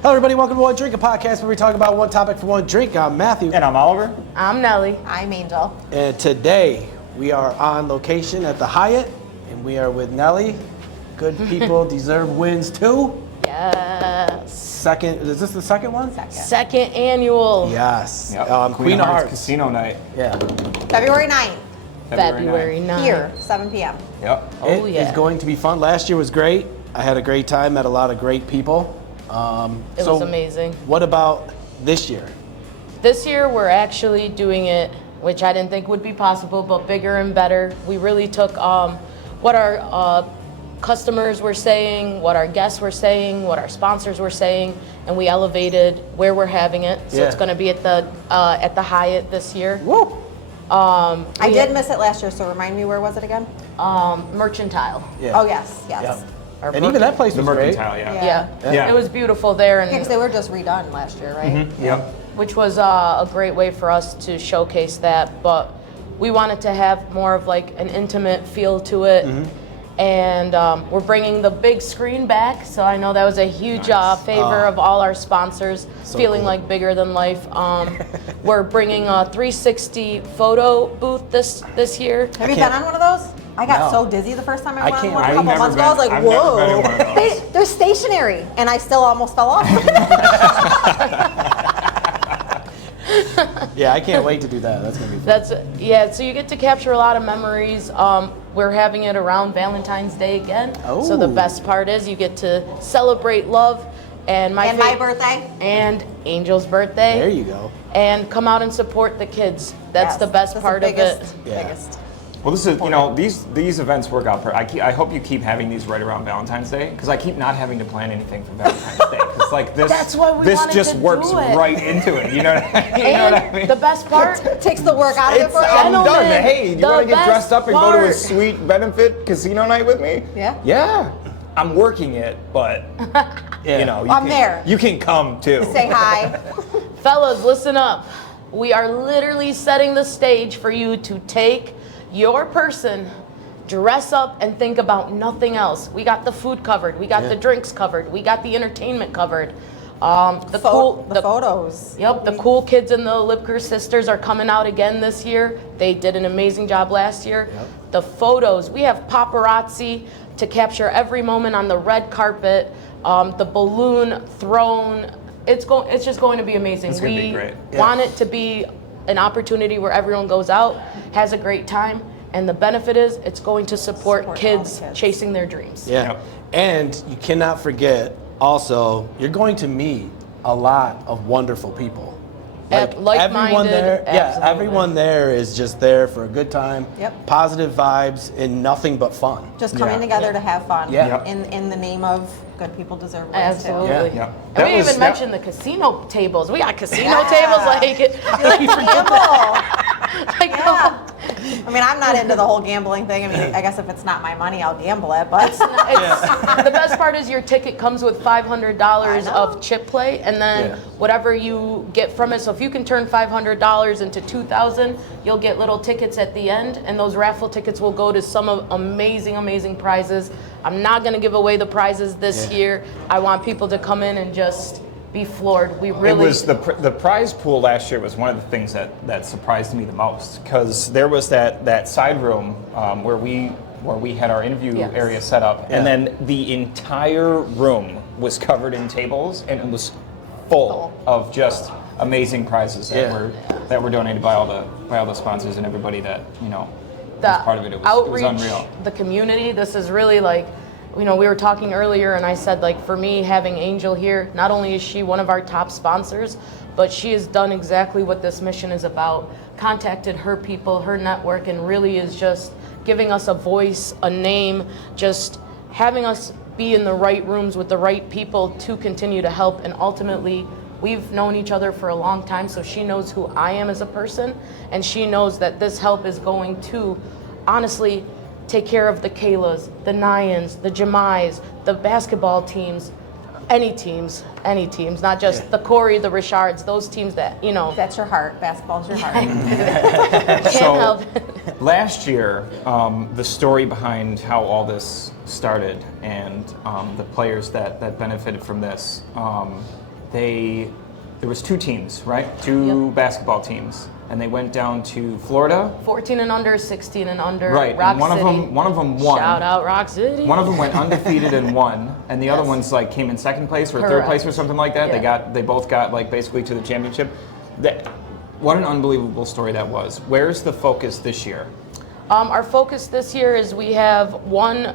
Hello, everybody. Welcome to One Drink, a podcast where we talk about one topic for one drink. I'm Matthew. And I'm Oliver. I'm Nelly. I'm Angel. And today we are on location at the Hyatt, and we are with Nelly. Good people deserve wins too. Yes. Second, is this the second one? Second annual. Yes. Yep. Queen of Hearts Casino night. Yeah. February 9th. February 9th. Here, 7 p.m. Yep. Oh, It yeah. is going to be fun. Last year was great. I had a great time, met a lot of great people. It was amazing. What about this year? This year we're actually doing it, which I didn't think would be possible, but bigger and better. We really took what our customers were saying, what our guests were saying, what our sponsors were saying, and we elevated where we're having it. So it's going to be at the Hyatt this year. Woo! I did miss it last year, so remind me, where was it again? Mercantile. Yeah. Oh, yes. Yep. And even that place The was great. Mercantile, yeah. Yeah. It was beautiful there, and Because they were just redone last year, right? Mm-hmm. Yep. which was a great way for us to showcase that. But we wanted to have more of like an intimate feel to it. And we're bringing the big screen back, so I know that was a huge favor of all our sponsors, feeling like bigger than life. We're bringing a 360 photo booth this year. Have you been on one of those? I got so dizzy the first time I went can't- one a I've couple months ago. I was like, I've never been in whoa. one of those. They're stationary, and I still almost fell off. Yeah, I can't wait to do that. That's going to be fun. So you get to capture a lot of memories. We're having it around Valentine's Day again. So the best part is you get to celebrate love and my birthday. and Angel's birthday. There you go. And come out and support the kids. That's the best part of it. Biggest. Well, this is, these events work out. I hope you keep having these right around Valentine's Day, because I keep not having to plan anything for Valentine's Day. Because like this, That's why we this wanted just to works do it. right into it. You know what I mean? The best part, Takes the work out of it for you. I'm done. Gentlemen, Hey, you the want to get best dressed up and go to a part. sweet benefit casino night with me? Yeah. Yeah. I'm working it, but I'm there. You can come too. Say hi. fellas, listen up. We are literally setting the stage for you to take your person, dress up, and think about nothing else. We got the food covered. We got the drinks covered. We got the entertainment covered. The photos. Yep, the cool kids and the Lipker sisters are coming out again this year. They did an amazing job last year. Yep. The photos, we have paparazzi to capture every moment on the red carpet, the balloon thrown. It's just going to be amazing. It's going to be great. Want it to be an opportunity where everyone goes out, has a great time, and the benefit is it's going to support kids chasing their dreams. Yeah. Yep. And you cannot forget, also, you're going to meet a lot of wonderful people. Like-minded, everyone there, absolutely. everyone there is just there for a good time. Yep. Positive vibes and nothing but fun. Just coming together to have fun. Yeah. In the name of good people deserve wins Absolutely. too. Yeah. And we even mentioned the casino tables. We got casino tables I mean, I'm not into the whole gambling thing. I mean, I guess if it's not my money, I'll gamble it. But the best part is your ticket comes with $500 of chip play, and then whatever you get from it. So if you can turn $500 into $2,000, you'll get little tickets at the end, and those raffle tickets will go to some amazing prizes. I'm not going to give away the prizes this year. I want people to come in and just be floored. We really. It was the prize pool last year was one of the things that surprised me the most, because there was that side room where we had our interview area set up, and then the entire room was covered in tables, and it was full of just amazing prizes that were donated by all the sponsors and everybody that was part of it. It was unreal. The community. This is really like. We were talking earlier, and I said, like, for me, having Angel here, not only is she one of our top sponsors, but she has done exactly what this mission is about, contacted her people, her network, and really is just giving us a voice, a name, just having us be in the right rooms with the right people to continue to help. And ultimately, we've known each other for a long time, so she knows who I am as a person, and she knows that this help is going to, honestly, take care of the Kaylas, the Nyans, the Jamais, the basketball teams, any teams, not just the Corey, the Richards, those teams that, that's your heart. Basketball's your heart. Can't help it. Last year, the story behind how all this started and the players that benefited from this, there was 2 teams, right? 2 basketball teams, and they went down to Florida. 14 and under, 16 and under. Right, Rock and one of them won. Shout out Rock City. One of them went undefeated and won, and the other ones like came in second place or third place or something like that. Yeah. They both got like basically to the championship. What an unbelievable story that was. Where's the focus this year? Our focus this year is we have one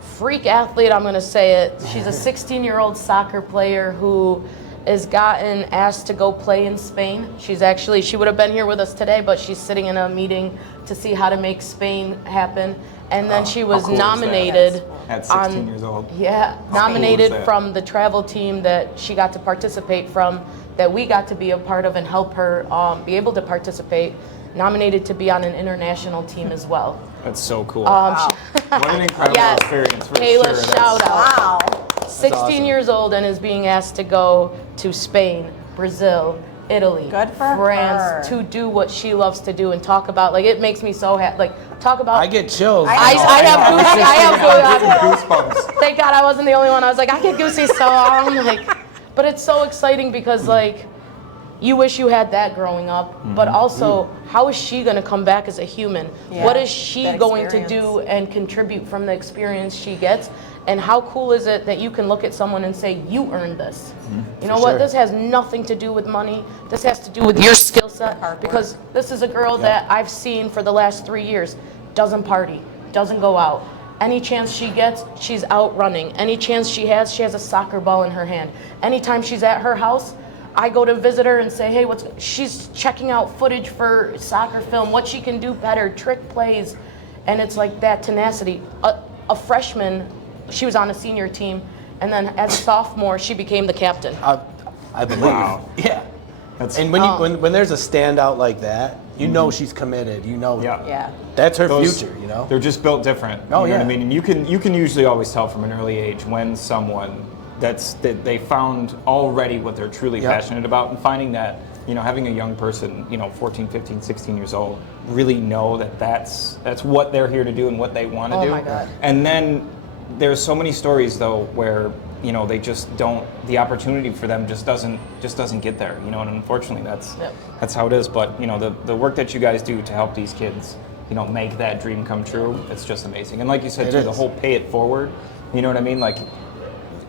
freak athlete, I'm going to say it. She's a 16-year-old soccer player who has gotten asked to go play in Spain. She would have been here with us today, but she's sitting in a meeting to see how to make Spain happen. And then she was nominated at 16 years old. Yeah, nominated from the travel team that she got to participate from, that we got to be a part of and help her be able to participate. Nominated to be on an international team as well. That's so cool. Wow. What an incredible experience for Kayla, sure. shout out. Wow. 16 awesome. years old and is being asked to go to Spain, Brazil, Italy, Good for France her. to do what she loves to do and talk about. Like, it makes me so happy. Like, talk about. I get chills. I have Goosebumps. Thank God I wasn't the only one. I was like, I get goosey, so I'm like, but it's so exciting because like, you wish you had that growing up, but also, how is she going to come back as a human? Yeah, what is she that going to experience. do and contribute from the experience she gets? And how cool is it that you can look at someone and say, you earned this? You know what? sure. This has nothing to do with money. This has to do with your skill set. Because this is a girl that I've seen for the last 3 years. Doesn't party, doesn't go out. Any chance she gets, she's out running. Any chance she has a soccer ball in her hand. Anytime she's at her house, I go to visit her and say, hey, she's checking out footage for soccer film, what she can do better, trick plays. And it's like that tenacity. A freshman, she was on a senior team, and then as a sophomore, she became the captain. I believe. Wow. Yeah. And when there's a standout like that, you know she's committed. You know Yeah. that's her future. You know. They're just built different. Oh, you know yeah. what I mean? And you can usually always tell from an early age when someone that they found already what they're truly passionate about, and finding that, you know, having a young person, you know, 14, 15, 16 years old, really know that that's what they're here to do and what they want to do. Oh my God. And then there's so many stories though where, you know, they just don't, the opportunity for them just doesn't get there, you know, and unfortunately that's how it is. But, you know, the work that you guys do to help these kids, you know, make that dream come true, it's just amazing. And like you said too, the whole pay it forward, you know what I mean? Like,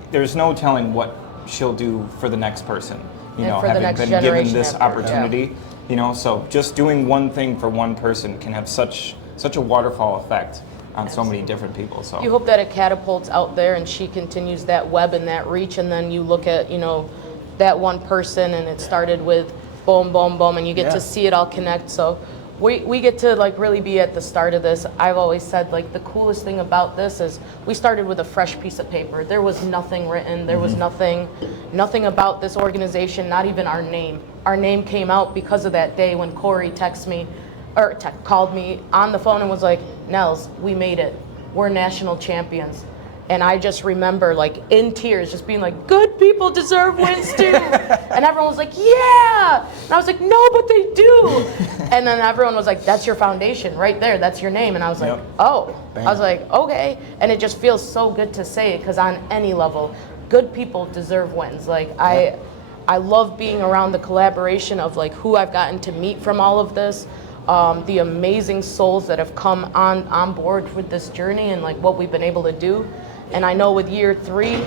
there's no telling what she'll do for the next person, you know, for the having next been given generation this after, opportunity, you know, so just doing one thing for one person can have such a waterfall effect on so many different people. So You hope that it catapults out there and she continues that web and that reach, and then you look at, you know, that one person and it started with boom, boom, boom, and you get to see it all connect. So we get to like really be at the start of this. I've always said like the coolest thing about this is we started with a fresh piece of paper. There was nothing written. There was nothing about this organization, not even our name. Our name came out because of that day when Corey called me on the phone and was like, Nels, we made it. We're national champions. And I just remember like in tears just being like, good people deserve wins too. And everyone was like, yeah. And I was like, no, but they do. And then everyone was like, that's your foundation right there. That's your name. And I was like, oh. Bam. I was like, okay. And it just feels so good to say it because on any level, good people deserve wins. Like I love being around the collaboration of like who I've gotten to meet from all of this. The amazing souls that have come on board with this journey and like what we've been able to do. And I know with year 3,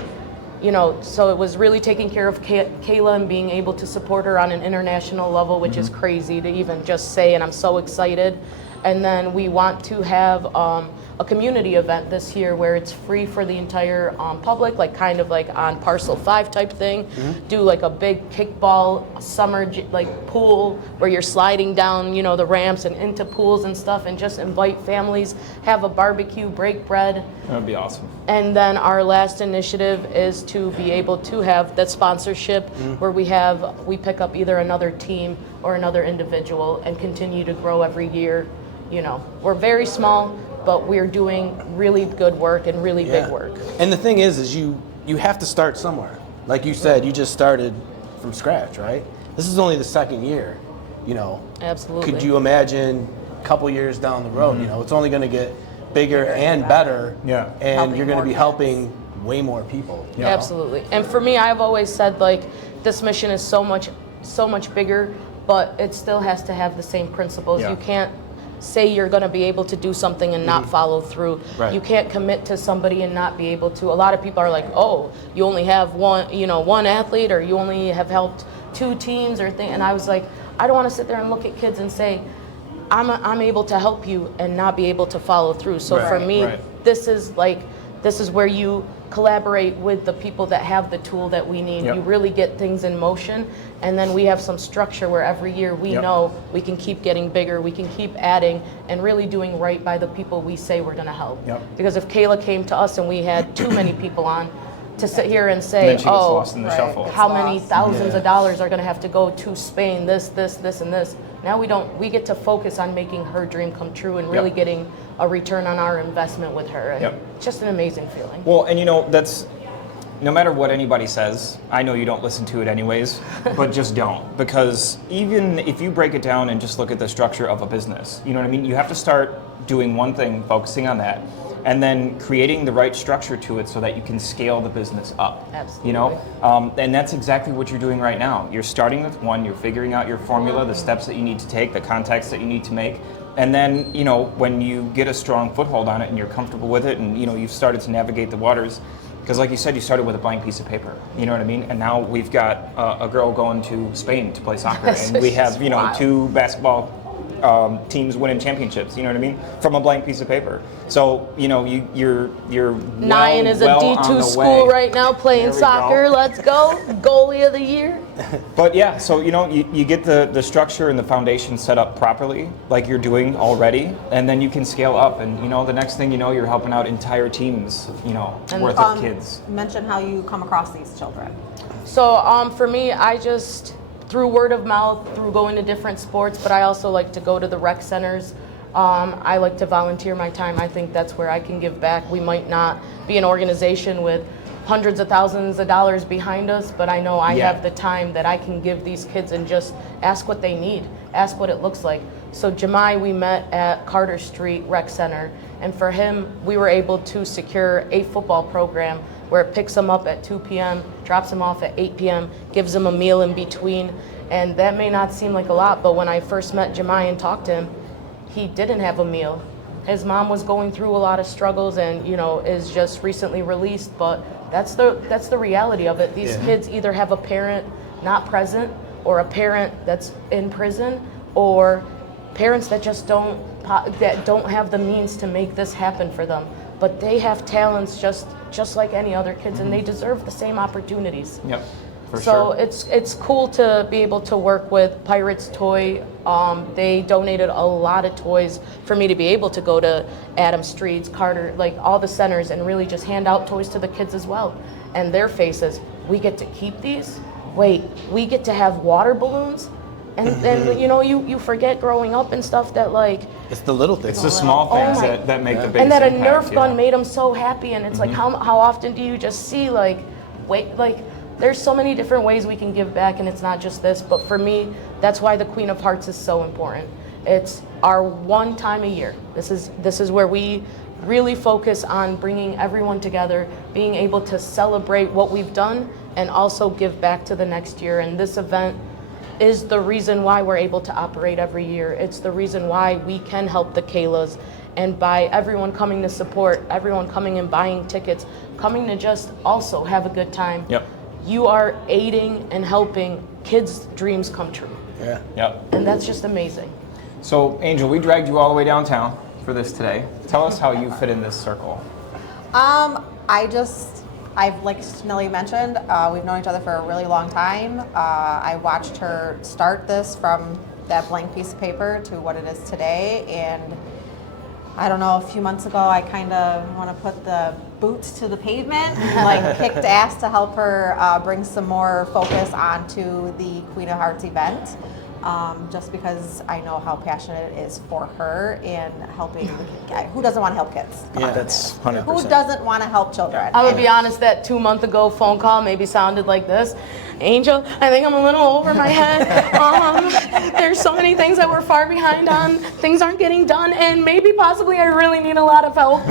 you know, so it was really taking care of Kayla and being able to support her on an international level, which is crazy to even just say, and I'm so excited. And then we want to have a community event this year where it's free for the entire public, like kind of like on Parcel 5 type thing. Do like a big kickball summer like pool where you're sliding down, you know, the ramps and into pools and stuff, and just invite families, have a barbecue, break bread. that would be awesome. And then our last initiative is to be able to have that sponsorship where we pick up either another team or another individual and continue to grow every year. You know, we're very small, but we're doing really good work and really big work. And the thing is you have to start somewhere. Like you said, you just started from scratch, right? This is only the 2nd year, you know. Absolutely. Could you imagine a couple years down the road, you know, it's only going to get bigger and better. Yeah. And Helping you're going to more be kids. helping way more people. Yeah. Absolutely. And for me, I've always said, like, this mission is so much bigger, but it still has to have the same principles. Yeah. You can't say you're going to be able to do something and not follow through. Right. You can't commit to somebody and not be able to. A lot of people are like, oh, you only have one athlete, or you only have helped 2 teams or thing. And I was like, I don't want to sit there and look at kids and say, I'm able to help you and not be able to follow through. So Right, for me, right. this is where you collaborate with the people that have the tool that we need. Yep. You really get things in motion, and then we have some structure where every year we Yep. know we can keep getting bigger, we can keep adding, and really doing right by the people we say we're going to help. Yep. Because if Kayla came to us and we had too many people on, to sit here and And say, then she gets oh, lost in the right. shuffle. how many Lost. thousands of dollars are going to have to go to Spain, this, and this. Now we don't. We get to focus on making her dream come true and really Yep. getting a return on our investment with her. And Yep. just an amazing feeling. Well, and that's, no matter what anybody says, I know you don't listen to it anyways, but just don't. Because even if you break it down and just look at the structure of a business, you know what I mean? You have to start doing one thing, focusing on that, and then creating the right structure to it so that you can scale the business up. Absolutely. You know? And that's exactly what you're doing right now. You're starting with one, you're figuring out your formula, the steps that you need to take, the contacts that you need to make. And then, when you get a strong foothold on it and you're comfortable with it and, you've started to navigate the waters, because like you said, you started with a blank piece of paper, you know what I mean? And now we've got a girl going to Spain to play soccer, and we have, Wild. 2 basketball teams winning championships, you know what I mean? From a blank piece of paper. So, you're Nyan is a well D2 on the school way. right now playing There we soccer. go. Let's go. Goalie of the year. But yeah, so you get the structure and the foundation set up properly, like you're doing already, and then you can scale up. And the next thing you know, you're helping out entire teams, worth of kids. Mention how you come across these children. So for me, I just, through word of mouth, through going to different sports, but I also like to go to the rec centers. I like to volunteer my time. I think that's where I can give back. We might not be an organization with hundreds of thousands of dollars behind us, but I know I have the time that I can give these kids and just ask what they need, ask what it looks like. So Jemai, we met at Carter Street Rec Center, and for him, we were able to secure a football program where it picks him up at 2 p.m., drops him off at 8 p.m., gives him a meal in between. And that may not seem like a lot, but when I first met Jemai and talked to him, he didn't have a meal. His mom was going through a lot of struggles and, is just recently released, but that's the reality of it. These kids either have a parent not present, or a parent that's in prison, or parents that just don't have the means to make this happen for them. But they have talents just like any other kids, and they deserve the same opportunities. Yep, for So sure. it's cool to be able to work with Pirates Toy. They donated a lot of toys for me to be able to go to Adams Streets, Carter, like all the centers, and really just hand out toys to the kids as well. And their faces, we get to keep these? Wait, we get to have water balloons? And you forget growing up and stuff that like, It's the little things. It's the small things my- that make the biggest and that a impact, Nerf gun made them so happy, and it's like how often do you just see there's so many different ways we can give back, and it's not just this, but for me, that's why the Queen of Hearts is so important. It's our one time a year. This is where we really focus on bringing everyone together, being able to celebrate what we've done and also give back to the next year. And this event is the reason why we're able to operate every year. It's the reason why we can help the Kaylas, and by everyone coming to support, everyone coming and buying tickets, coming to just also have a good time. Yep. You are aiding and helping kids' dreams come true. Yeah. Yep. And that's just amazing. So, Angel, we dragged you all the way downtown for this today. Tell us how you fit in this circle. I've, like Nelly mentioned, we've known each other for a really long time. I watched her start this from that blank piece of paper to what it is today. And I don't know, a few months ago, I kind of want to put the boots to the pavement, like kicked ass to help her bring some more focus onto the Queen of Hearts event. Just because I know how passionate it is for her in helping the kid. Who doesn't want to help kids? Come Yeah, on. that's 100%. Who doesn't want to help children? I'm gonna be honest, that 2 month ago phone call maybe sounded like this. Angel, I think I'm a little over my head. There's so many things that we're far behind on. Things aren't getting done, and maybe possibly I really need a lot of help.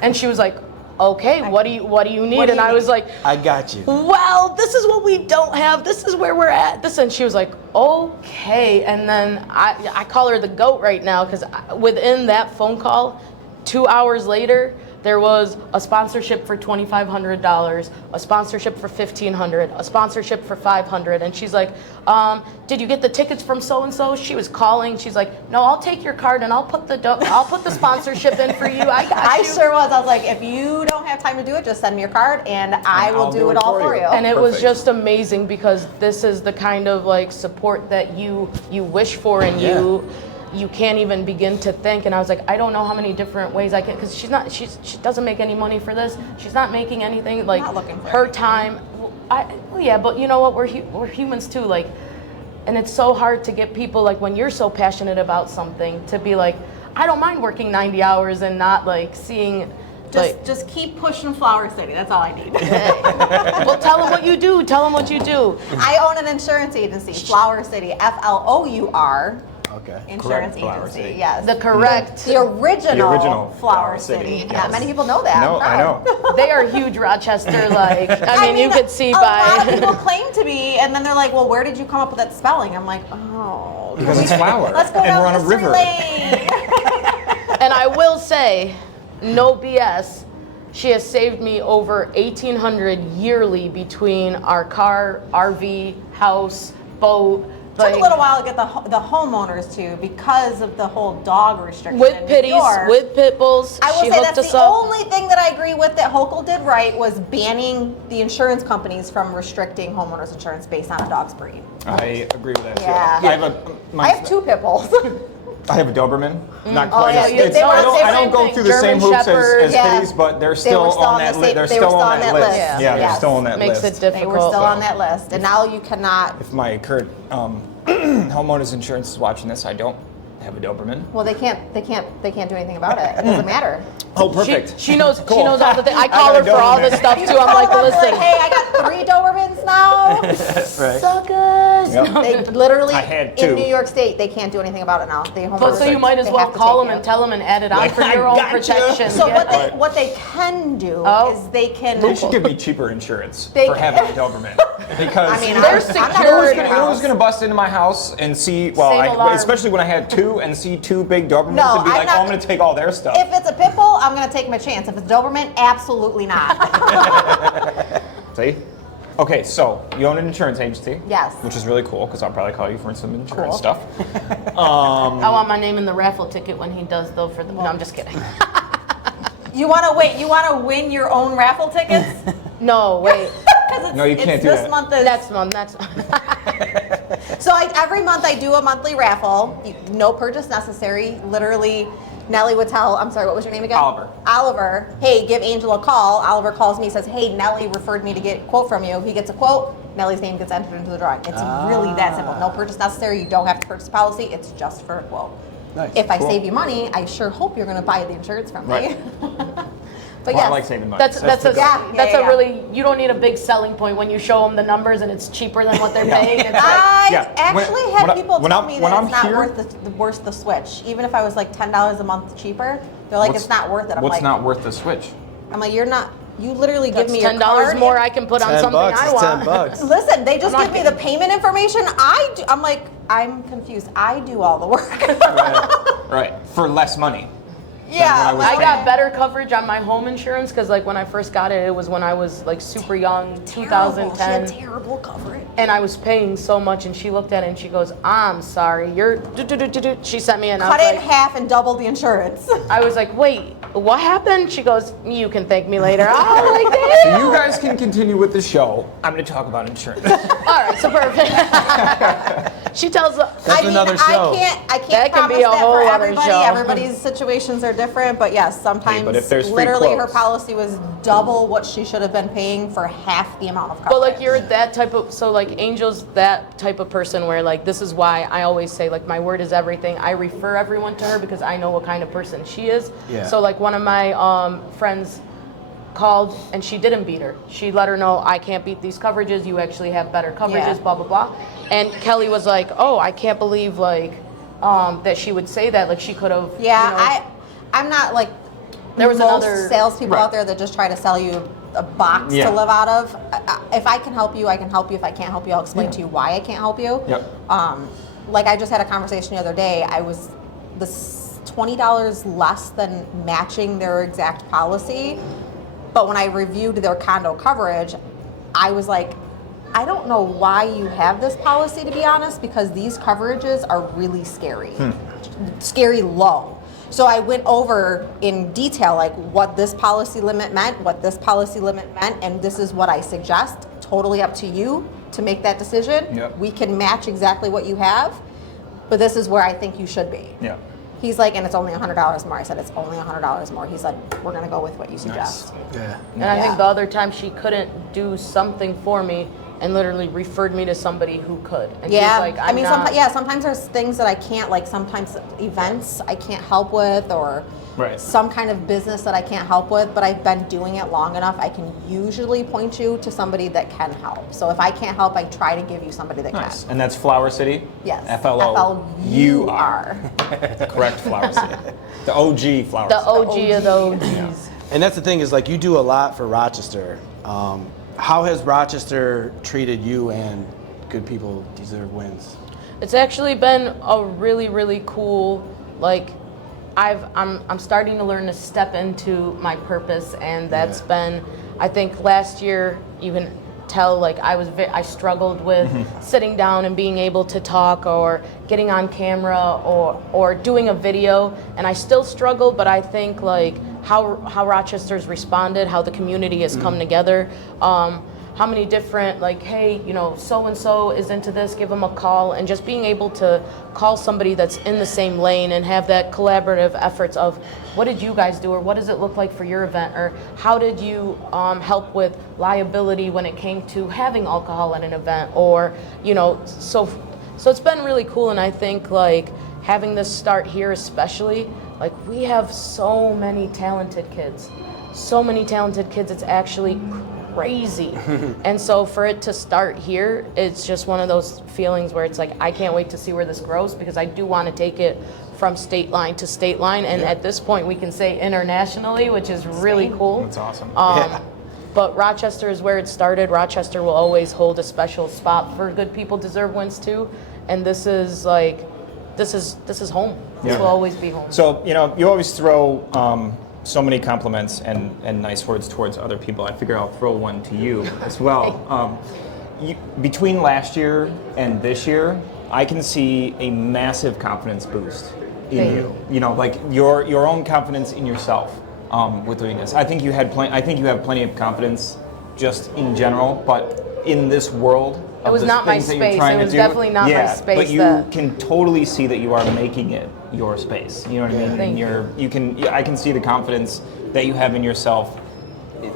And she was like, okay, what do you need? And I was like, I got you. well, this is what we don't have. This is where we're at. And she was like, okay. And then I call her the GOAT right now because within that phone call, 2 hours later, there was a sponsorship for $2,500, a sponsorship for $1,500, a sponsorship for $500, and she's like, "Did you get the tickets from so and so?" She was calling. She's like, "No, I'll take your card and I'll put the sponsorship in for you. I got you." I sure was. I was like, if you don't have time to do it, just send me your card and I will do it all for you. And it was Perfect. just amazing because this is the kind of like support that you wish for and you can't even begin to think. And I was like, I don't know how many different ways I can, because she doesn't make any money for this. She's not making anything, like Not looking for her anything. time. Yeah, but you know what? We're humans too, like, and it's so hard to get people, like when you're so passionate about something, to be like, I don't mind working 90 hours and not like seeing. Just keep pushing Flower City. That's all I need. Well, tell them what you do. Tell them what you do. I own an insurance agency, Flower City, FLOUR. Okay. Insurance Correct, Flower agency, City. yes. The correct. The original Flower Flower City, City. yes. Not many people know that. No, I know. They are huge Rochester, like, I mean, you could see a lot of by. people claim to be, and then they're like, well, where did you come up with that spelling? I'm like, oh. Because it's flower, Let's go and down we're on a Mystery river. Lane. And I will say, no BS, she has saved me over $1,800 yearly between our car, RV, house, boat. Took a little while to get the homeowners to because of the whole dog restriction. With in New pitties, York. with pit bulls. I will she say hooked that's us the up. only thing that I agree with that Hochul did right was banning the insurance companies from restricting homeowners insurance based on a dog's breed. I agree with that Yeah. too. I have 2 pit bulls. I have a Doberman. Not quite. yeah, as, you- it's, they were I the same don't go thing. through the German same hoops Shepherd, as yeah. Pitties, but they're They still were still on on that the list. same- They're they were still on that list. Yeah. Yeah, they're Yes. still on that Makes list. it They difficult. were still on that list, and now you cannot. If my current homeowners insurance is watching this, I don't have a Doberman. Well, they can't do anything about it. It doesn't matter. Oh, perfect. She knows Cool. she knows all the things. I I call got her a for all Doberman. this stuff too. I'm like, listen, Hey, I got 3 Dobermans now. Right. suckers. Yep. They literally I had in 2. New York State they can't do anything about it now. The But so you homeowners, might as they well have to call take them and you. tell them and add it on Like, for your I own gotcha. protection. So Yeah. what they can do Oh. is they can. They should give me cheaper insurance They for can- having a Doberman. Because I mean, They're I'm not secure. you know who's gonna gonna, going to bust into my house and see, well, Same alarm. especially when I had 2 and see 2 big Dobermans No, and be I'm like, not- oh, I'm going to take all their stuff. If it's a pit bull, I'm gonna take my chance. If it's Doberman, absolutely not. See? Okay, so you own an insurance agency. Yes. Which is really cool because I'll probably call you for some insurance Cool. stuff. I want my name in the raffle ticket when he does though. For the no, I'm just kidding. You want to wait? You want to win your own raffle tickets? No, wait. No, you can't do this that. month is Next month. Next. So every month I do a monthly raffle. No purchase necessary. Literally, Nelly would tell, I'm sorry, what was your name again? Oliver. Oliver, hey, give Angel a call. Oliver calls me, says, hey, Nelly referred me to get a quote from you. He gets a quote, Nelly's name gets entered into the drawing. It's really that simple. No purchase necessary. You don't have to purchase a policy. It's just for a quote. Nice. If I Cool. save you money, I sure hope you're going to buy the insurance from me. Right. But Well, yes. I like saving money. That's a Yeah, that's yeah, a yeah. really, you don't need a big selling point when you show them the numbers and it's cheaper than what they're paying. It's like, I Yeah. actually When- had when I- people when tell I'm- me when that I'm it's not here- worth the switch. Even if I was like $10 a month cheaper, they're like, it's not worth it. I'm What's like, not worth the switch? I'm like, you're not. You literally that's give me your $10 card more and- I can put on $10 something I is want. $10. Listen, they just I'm give not me the kidding. payment information. I'm like, I'm confused. I do all the work. Right. For less money. Yeah, was I paying. got better coverage on my home insurance because like when I first got it, it was when I was like super young, She 2010. had terrible coverage. And I was paying so much, and she looked at it and she goes, "I'm sorry, you're." She sent me, and I Cut was it in like, half and double the insurance. I was like, "Wait, what happened?" She goes, "You can thank me later." I was like, So "Damn." you guys can continue with the show. I'm going to talk about insurance. All right, so perfect. She tells. That's another show. I can't That can promise be a that whole for other everybody. show. Everybody's situations are different, but yes, sometimes but if there's free literally her quotes. policy was double what she should have been paying for half the amount of coverage. But like you're that type of, so like Angel's that type of person where like this is why I always say like my word is everything. I refer everyone to her because I know what kind of person she is. Yeah. So like one of my friends called and she didn't beat her. She let her know, I can't beat these coverages. You actually have better coverages, Yeah. blah blah blah. And Kelly was like, oh, I can't believe like that she would say that. Like she could have. Yeah, you know, I'm not like There was most another salespeople Right. out there that just try to sell you a box Yeah. to live out of. If I can help you, I can help you. If I can't help you, I'll explain to you why I can't help you. Yep. Like I just had a conversation the other day. I was $20 less than matching their exact policy, but when I reviewed their condo coverage, I was like, I don't know why you have this policy, to be honest, because these coverages are really scary. Scary low. So I went over in detail like what this policy limit meant, what this policy limit meant, and this is what I suggest. Totally up to you to make that decision. Yep. We can match exactly what you have, but this is where I think you should be. Yeah. He's like, and it's only $100 more. I said, it's only $100 more. He's like, we're gonna go with what you suggest. Yeah. And I Yeah. think the other time she couldn't do something for me and literally referred me to somebody who could. And Yeah, she was like, I mean, not, sometimes there's things that I can't, like sometimes events I can't help with, or Right. some kind of business that I can't help with, but I've been doing it long enough, I can usually point you to somebody that can help. So if I can't help, I try to give you somebody that Nice. can. And that's Flower City? Yes. FLOUR. The correct Flower City. The OG Flower the City. OG of the OGs. And that's the thing is like you do a lot for Rochester. How has Rochester treated you and Good People Deserve Wins? It's actually been a really, really cool, like, I'm starting to learn to step into my purpose, and that's been, I think last year you can tell, like I struggled with sitting down and being able to talk or getting on camera or doing a video, and I still struggle, but I think like how Rochester's responded, how the community has come together, how many different, like, hey, you know, so-and-so is into this, give them a call, and just being able to call somebody that's in the same lane and have that collaborative efforts of what did you guys do, or what does it look like for your event, or how did you help with liability when it came to having alcohol at an event, or, you know, so it's been really cool. And I think like having this start here especially, like we have so many talented kids, it's actually crazy. And so for it to start here, it's just one of those feelings where it's like, I can't wait to see where this grows, because I do want to take it from state line to state line. And at this point we can say internationally, which is really cool. That's awesome. But Rochester is where it started. Rochester will always hold a special spot for Good People Deserve Wins too. And this is like, this is home. This Yeah. will always be home. So, you know, you always throw so many compliments and nice words towards other people. I figure I'll throw one to you as well. Between last year and this year, I can see a massive confidence boost in Thank you. You know, like your own confidence in yourself with doing this. I think you have plenty of confidence just in general, but in this world. It was not my space. It was definitely not my space. But you can totally see that you are making it your space. You know what I mean? Thank And I can see the confidence that you have in yourself,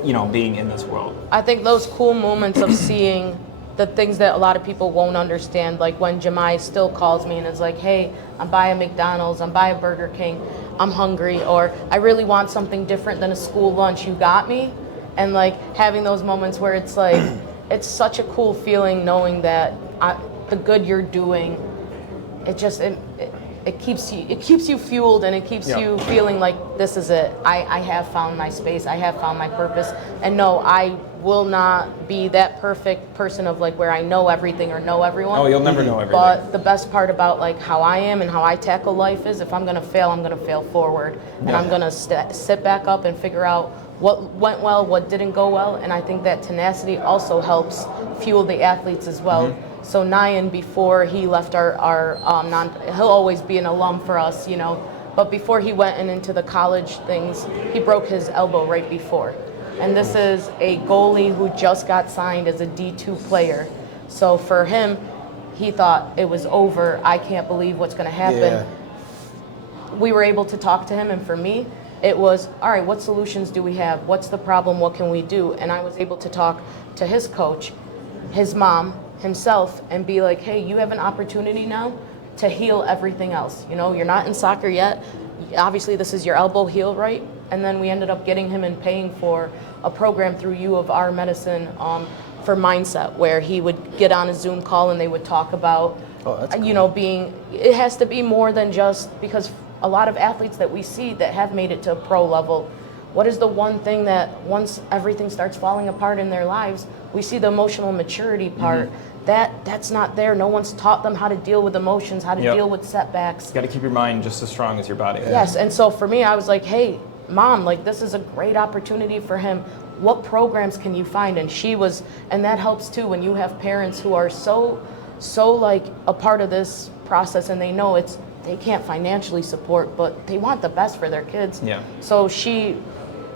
you know, being in this world. I think those cool moments of seeing the things that a lot of people won't understand, like when Jemai still calls me and is like, hey, I'm by a McDonald's, I'm by a Burger King, I'm hungry, or I really want something different than a school lunch, you got me? And like having those moments where it's like, it's such a cool feeling knowing that the good you're doing, it keeps you fueled, and it keeps you feeling like this is it. I have found my space, I have found my purpose. And no, I will not be that perfect person of like where I know everything or know everyone. Oh, you'll never know everything. But the best part about like how I am and how I tackle life is, if I'm gonna fail, I'm gonna fail forward, and I'm gonna sit back up and figure out what went well, what didn't go well. And I think that tenacity also helps fuel the athletes as well. So Nyan, before he left he'll always be an alum for us, you know, but before he went into the college things, he broke his elbow right before. And this is a goalie who just got signed as a D2 player. So for him, he thought it was over. I can't believe what's gonna happen. Yeah. We were able to talk to him, and for me, it was, all right, what solutions do we have? What's the problem? What can we do? And I was able to talk to his coach, his mom, himself, and be like, hey, you have an opportunity now to heal everything else. You know, you're not in soccer yet. Obviously, this is your elbow, heal right. And then we ended up getting him and paying for a program through U of R Medicine for mindset, where he would get on a Zoom call and they would talk about, you know, it has to be more than just, because a lot of athletes that we see that have made it to a pro level, what is the one thing that once everything starts falling apart in their lives, we see the emotional maturity part. That's not there. No one's taught them how to deal with emotions, how to deal with setbacks. You got to keep your mind just as strong as your body. Yes, and so for me, I was like, hey, Mom, like this is a great opportunity for him. What programs can you find? And she was, and that helps too when you have parents who are so like a part of this process, and they know they can't financially support, but they want the best for their kids. Yeah. So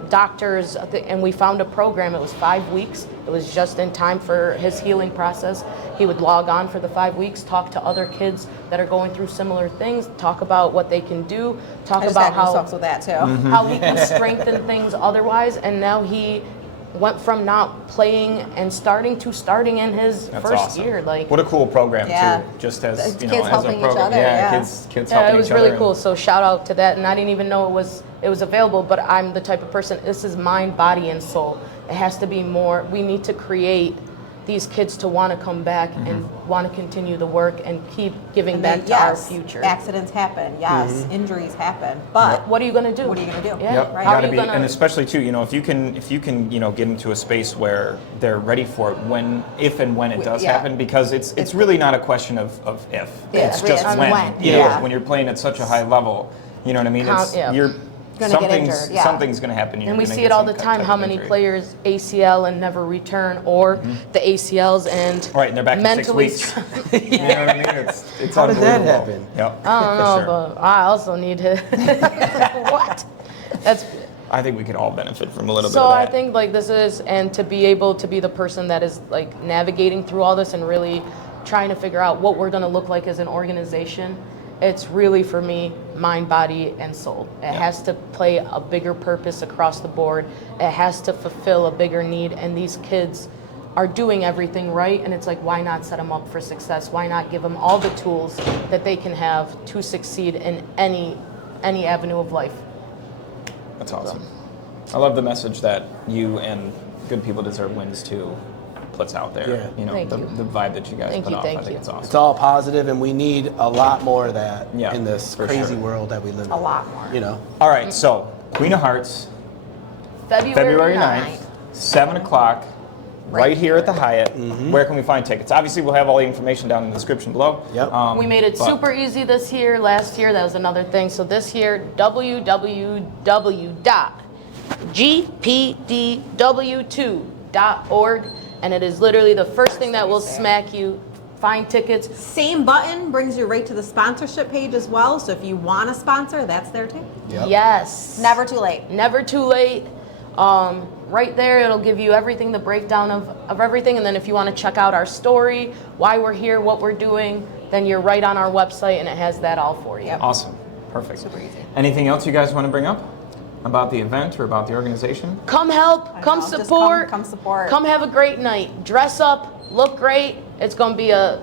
doctors, and we found a program. It was 5 weeks. It was just in time for his healing process. He would log on for the 5 weeks, talk to other kids that are going through similar things, talk about what they can do, talk about with that too. how we can strengthen things otherwise. And now he went from not playing and starting in his That's first awesome. year. Like, what a cool program Yeah. too. Just as Kids as a helping each program. other, yeah. Kids helping each yeah, other. it was really and- cool. So shout out to that. And I didn't even know it was available, but I'm the type of person, this is mind, body, and soul. It has to be more. We need to create these kids to want to come back and want to continue the work and keep giving back to our future. Accidents happen. Yes, injuries happen. But What are you going to do? what are you going to do? Yeah. Yep. Right. How Gotta are be, you gonna, and especially too, if you can, get into a space where they're ready for it if and when it does Yeah. happen, because it's really not a question of if. Yeah, It's just it's when. when. You know, Yeah. when you're playing at such a high level, you know what I mean? You're Gonna get injured, yeah. something's going to happen. You're and we gonna see get it all some the type time, of how many injury. players ACL and never return, or the ACLs and Right, and they're back in 6 mentally weeks. You know what I mean? It's How did that unbelievable. happen? Yep. I don't know, for sure. but I also need to. What? That's I think we could all benefit from a little bit so. of that. I think like this is, and to be able to be the person that is like navigating through all this and really trying to figure out what we're going to look like as an organization. It's really, for me, mind, body, and soul. It has to play a bigger purpose across the board. It has to fulfill a bigger need, and these kids are doing everything right, and it's like, why not set them up for success? Why not give them all the tools that they can have to succeed in any avenue of life? That's awesome. I love the message that you and Good People Deserve Wins too puts out there. Yeah. Thank the you. vibe that you guys Thank put you, off. thank I think you. it's awesome. It's all positive, and we need a lot more of that Yeah, in this for crazy sure. world that we live in. A lot more. You know? All right, so Queen of Hearts, February 9th, 7 o'clock, right here at the Hyatt. Where can we find tickets? Obviously, we'll have all the information down in the description below. Yep. We made it but- super easy this year. Last year, that was another thing. So this year, www.gpdw2.org. And it is literally the first thing that will smack you. Find tickets. Same button brings you right to the sponsorship page as well. So if you want to sponsor, that's there too. Yep. Yes. Never too late. Never too late. Right there, it'll give you everything, the breakdown of everything. And then if you want to check out our story, why we're here, what we're doing, then you're right on our website, and it has that all for you. Yep. Awesome. Perfect. Super easy. Anything else you guys want to bring up about the event or about the organization? Come help, come know, just support. come support. Come have a great night. Dress up, look great. It's going to be a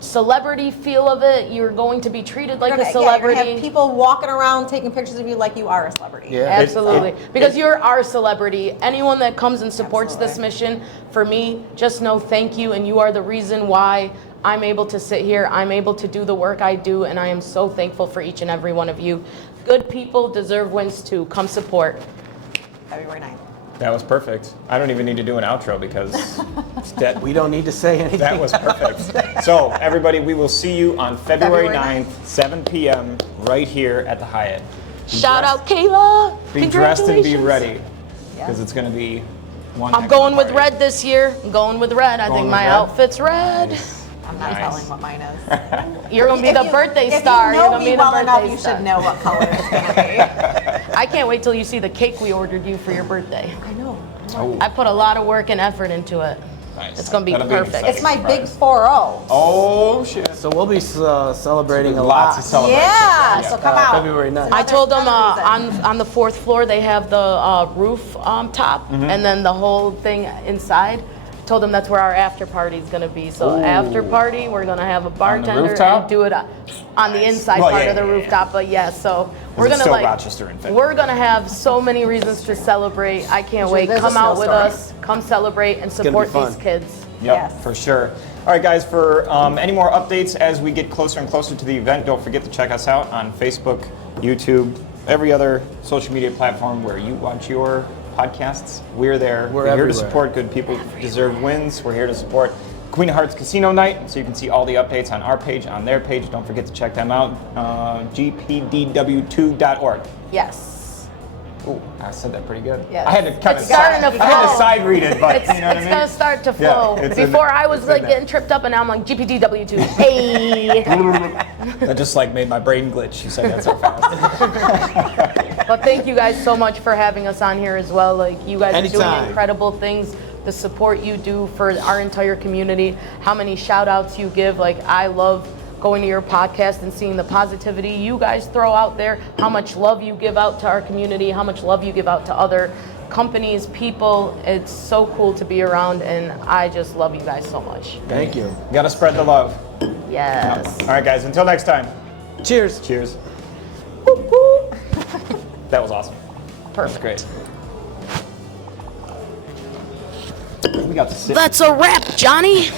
celebrity feel of it. You're going to be treated like a You're celebrity. gonna have people walking around taking pictures of you like you are a celebrity. Yeah. Absolutely. Because you're our celebrity. Anyone that comes and supports this Absolutely. mission, for me, just know thank you, and you are the reason why I'm able to sit here, I'm able to do the work I do, and I am so thankful for each and every one of you. Good people deserve wins too. Come support. February 9th. That was perfect. I don't even need to do an outro because that, We don't need to say anything. that was perfect. So, everybody, we will see you on February February 9th, 7 p.m. right here at the Hyatt. Be Shout dressed- out Kayla. Be dressed and be Congratulations. ready because Yes. it's going to be one. I'm heck of a going with party. red this year. I'm going with red. I Going think with my red? outfit's red. I'm not Nice. telling what mine is. You're gonna be the birthday star. If You're you know gonna be me the well enough, birthday you star. should know what color it's gonna be. I can't wait till you see the cake we ordered you for your birthday. I know. Oh, I put a lot of work and effort into it. nice. It's gonna be That'll an perfect. exciting It's my big surprise. 4-0. Oh shit! So we'll be celebrating a Lots lot. of celebrations. Yeah, so come out. February 9th. I told them Another reason. on the 4th floor they have the roof top, and then the whole thing inside. Told them that's where our after party is gonna be. So Ooh. after party, we're gonna have a bartender rooftop? and do it on the inside Well, part yeah, of the yeah, rooftop. But yeah, so we're it's gonna still like Rochester in February. we're gonna have so many reasons to celebrate. I can't wait. There's a Come out with snowstorm. us. Come celebrate and gonna be support fun. these kids. Yep, Yes. for sure. All right, guys, for any more updates as we get closer and closer to the event, don't forget to check us out on Facebook, YouTube, every other social media platform where you watch your podcasts. We're there. We're here to everywhere. support good people deserve wins. We're here to support Queen of Hearts Casino Night, so you can see all the updates on our page, on their page. Don't forget to check them out, gpdw2.org. Yes. Ooh, I said that pretty good. Yes. I had to kind of It's starting to I had to flow. side read it, but you know what I It's mean? gonna start to flow. it's in Before there. I was It's in like there. getting tripped up, and now I'm like GPTW2. Hey. That just like made my brain glitch. You said that so fast. But thank you guys so much for having us on here as well. Like, you guys are Anytime. doing incredible things. The support you do for our entire community, how many shout outs you give. Like, I love going to your podcast and seeing the positivity you guys throw out there, how much love you give out to our community, how much love you give out to other companies, people. It's so cool to be around, and I just love you guys so much. Thank you. Gotta spread the love. Yes. All right, guys, until next time. Cheers. Cheers. That was awesome. Perfect. Great. We got to sit. That's a wrap, Johnny.